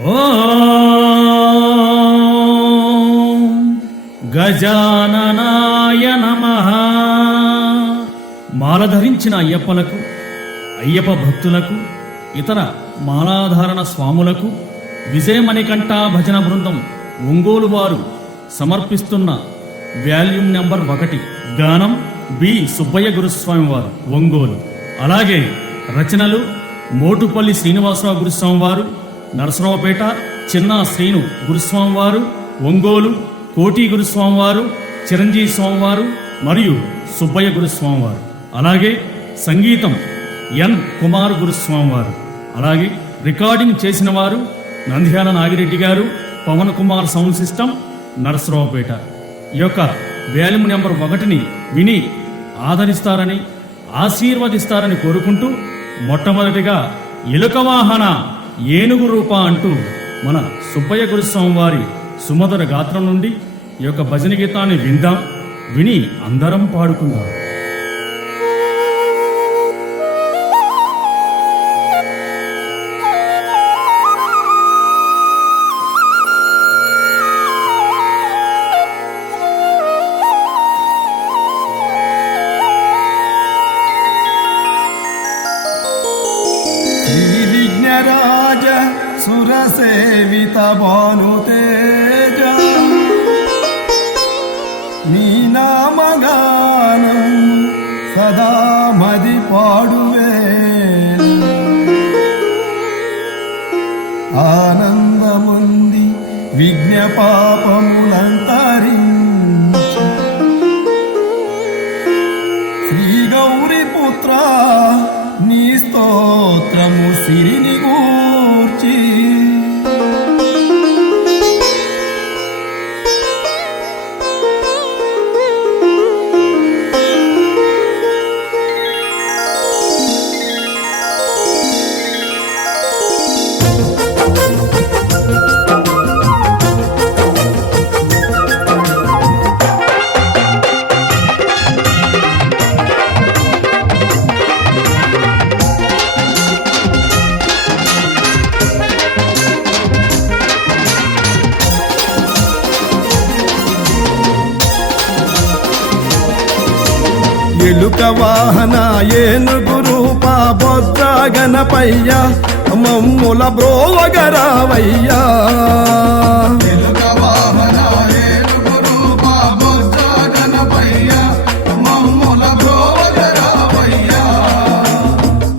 ఓం గజాననాయ నమః. మాల ధరించిన అయ్యప్పలకు, అయ్యప్ప భక్తులకు, ఇతర మాలాధారణ స్వాములకు విజయమణికంఠ భజన బృందం ఒంగోలు వారు సమర్పిస్తున్న వాల్యూమ్ నెంబర్ 1 గానం బి సుబ్బయ్య గురుస్వామి వారు ఒంగోలు. అలాగే రచనలు మోటుపల్లి శ్రీనివాసరావు గురుస్వామి వారు, నరసరావుపేట చిన్న శ్రీను గురుస్వామి వారు ఒంగోలు, కోటి గురుస్వామి వారు, చిరంజీవి స్వామి వారు మరియు సుబ్బయ్య గురుస్వామి వారు. అలాగే సంగీతం ఎన్ కుమార్ గురుస్వామి వారు. అలాగే రికార్డింగ్ చేసిన వారు నంద్యాల నాగిరెడ్డి గారు, పవన్ కుమార్ సౌండ్ సిస్టమ్, నరసరావుపేట. ఈ యొక్క వాల్యూమ్ నెంబర్ 1ని విని ఆదరిస్తారని, ఆశీర్వదిస్తారని కోరుకుంటూ మొట్టమొదటిగా ఎలుక వాహన ఏనుగు రూప అంటూ మన సుబ్బయ్య గురుస్వామి వారి సుమధుర గాత్రం నుండి ఈ యొక్క భజన గీతాన్ని విందాం, విని అందరం పాడుకుందాం. రాజ సురసేవిత భానుతేజ నీ నామగానం సదా మది పాడువే. ఆనందముంది విఘ్న పాపములంతరించి శ్రీ గౌరీ పుత్ర నీ స్తోత్రము సిరిని గూర్చి ఎలుక వాహన ఏనుగు రూప బొజ్జ గణపయ్య మమ్ముల బ్రోవగరావయ్యా. ఎలుక వాహన ఏనుగు రూప బొజ్జ గణపయ్య మమ్ముల బ్రోవగరావయ్యా.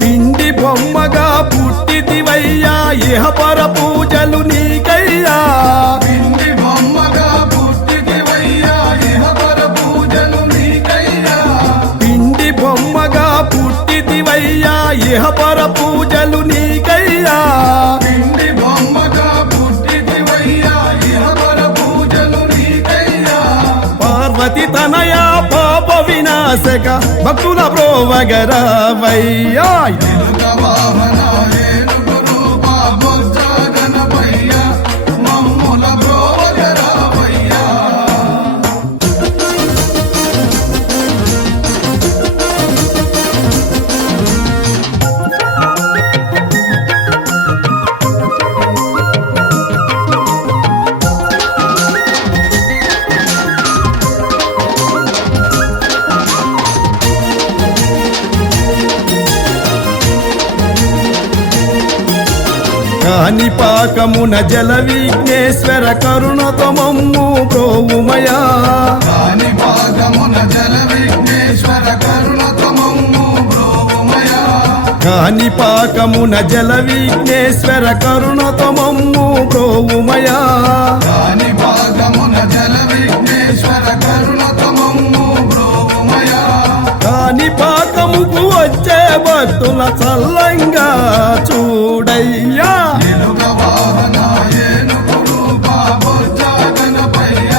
పిండి బొమ్మగా పుట్టిదివయ్యా ఇహపర పూజలు నీకయ్యా. పిండి బొమ్మగా పుట్టిదివయ్యా ఇహపర పూజలు నీకయ్యా. పిండి బొమ్మగా పుట్టిదివయ్యా ఇహపర పూజలు నీకయ్యా. పిండి బొమ్మగా పుట్టిదివయ్యా ఇహపర పూజలు నీకయ్యా. పార్వతి తనయ పాప వినాశక భక్తుల బ్రోవగరావయ్యా. ఎలుక వాహన ఏనుగు రూప బొజ్జ గణపయ్య మమ్ముల బ్రోవగరావయ్యా. కాణిపాకమున జల విఘ్నేశ్వర కరుణతో మమ్ము బ్రోవుమయా. కాణిపాకమున జల విఘ్నేశ్వర కరుణతో మమ్ము బ్రోవుమయా. కాణిపాకమున జల విఘ్నేశ్వర కరుణతో మమ్ము బ్రోవుమయా. కాణిపాకమున జల విఘ్నేశ్వర కరుణతో మమ్ము బ్రోవుమయా. కాణిపాకముకు వచ్చే భక్తుల చల్లంగా చూడయ్యా. ఎలుక వాహన ఏనుగు రూప బొజ్జ గణపయ్య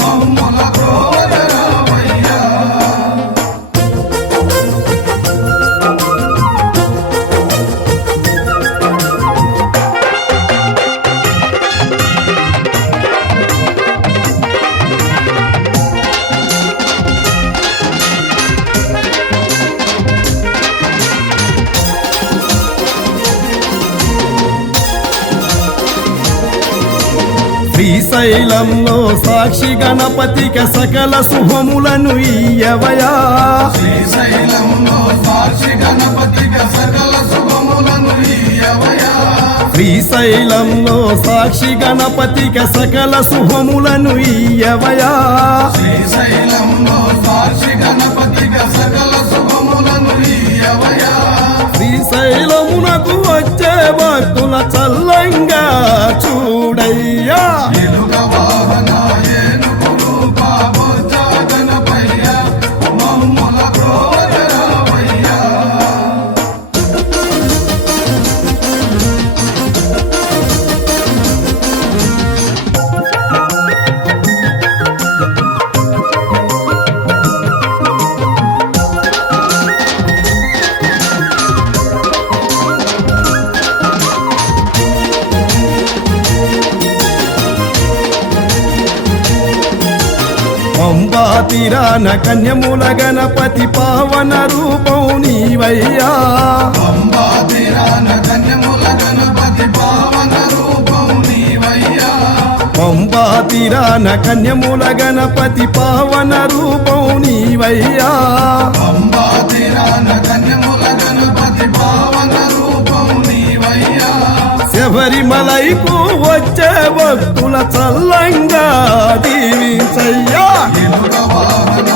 మమ్ముల బ్రోవగరావయ్యా. శ్రీశైలంలో సాక్షి గణపతిక సకల శుభములను ఇయ్యవయా శ్రీశైలంలో సాక్షి గణపతిక సకల శుభములను ఇయ్యవయా శ్రీశైలంలో సాక్షి గణపతిక సకల శుభములను ఇయ్యవయా శ్రీశైలంలో సాక్షి గణపతిక సకల శుభములను ఇయ్యవయా శ్రీశైలమునకు వచ్చే భక్తుల చల్లంగా చూడయ్యా ఎలుక వాహన ఏనుగు రూప బొజ్జ గణపయ్య మమ్ముల ప్రోజరావయ్యా పంబా తీరాన కన్యముల గణపతి పావన రూపం నీవయ్యా పంబా తీరాన కన్యముల గణపతి పావన రూపం నీవయ్యా పంబా తీరాన కన్యముల గణపతి పావన రూపం నీవయ్యా పంబా తీరాన కన్యముల గణపతి పావన రూపం నీవయ్యా శబరిమలైకు వచ్చే భక్తుల చల్లంగా దీవించయ్యా ఎలుక వాహన